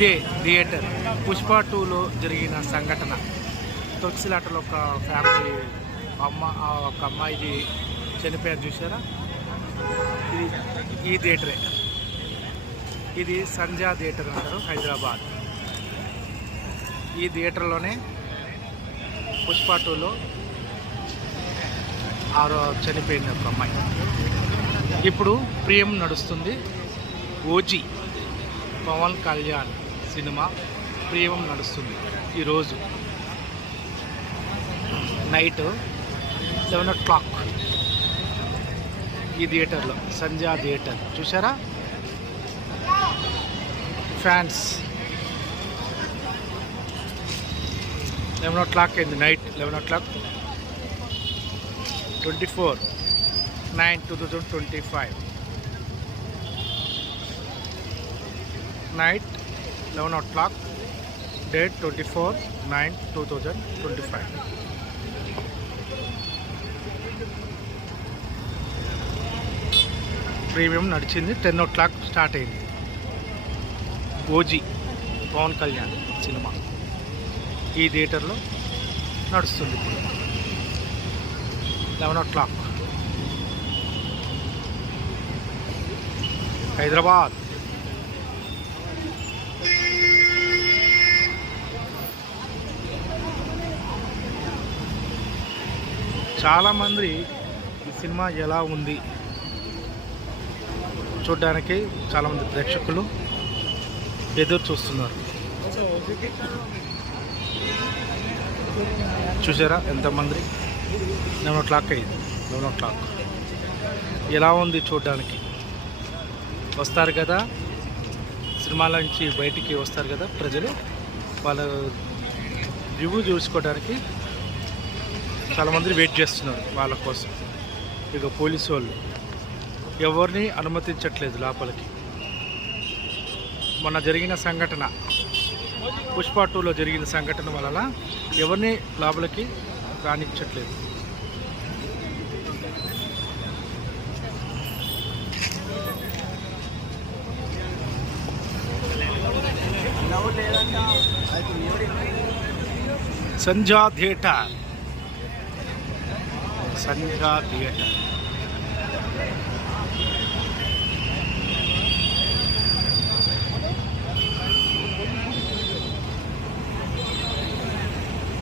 ఇదే థియేటర్ పుష్ప 2లో జరిగిన సంఘటన. తొక్సిలాటలో ఒక ఫ్యామిలీ ఒక అమ్మాయిది చనిపోయారు చూసారా. ఇది ఈ థియేటరే. ఇది సంధ్యా థియేటర్ అంటారు హైదరాబాద్. ఈ థియేటర్లోనే పుష్ప 2లో చనిపోయింది ఒక అమ్మాయి. ఇప్పుడు ప్రియం నడుస్తుంది. ఓజీ పవన్ కళ్యాణ్ సినిమా ప్రియం నడుస్తుంది ఈరోజు నైట్ 7 o'clock ఈ థియేటర్లో, సంధ్యా థియేటర్ చూసారా ఫ్యాన్స్. 11 o'clock అయింది, night 11 o'clock 24/9/2025 night 11 o'clock, date 24/9/2025. Premium నడిచింది. 10 o'clock స్టార్ట్ అయింది. ఓజీ పవన్ కళ్యాణ్ సినిమా ఈ థియేటర్లో నడుస్తుంది ఇప్పుడు 11 o'clock హైదరాబాద్. చాలామంది ఈ సినిమా ఎలా ఉంది చూడడానికి చాలామంది ప్రేక్షకులు ఎదురు చూస్తున్నారు. చూసారా ఎంతమంది. 11 o'clock అయింది. 11 o'clock ఎలా ఉంది చూడడానికి. వస్తారు కదా సినిమాల నుంచి బయటికి వస్తారు కదా ప్రజలు, వాళ్ళ రివ్యూ చూసుకోవడానికి చాలామంది వెయిట్ చేస్తున్నారు వాళ్ళ కోసం. ఇక పోలీసు వాళ్ళు ఎవరిని అనుమతించట్లేదు లోపలికి. మొన్న జరిగిన సంఘటన పుష్ప 2లో జరిగిన సంఘటన వలన ఎవరిని లోపలికి రానిచ్చట్లేదు. సంధ్యా థియేటర్, సంధ్యా థియేటర్.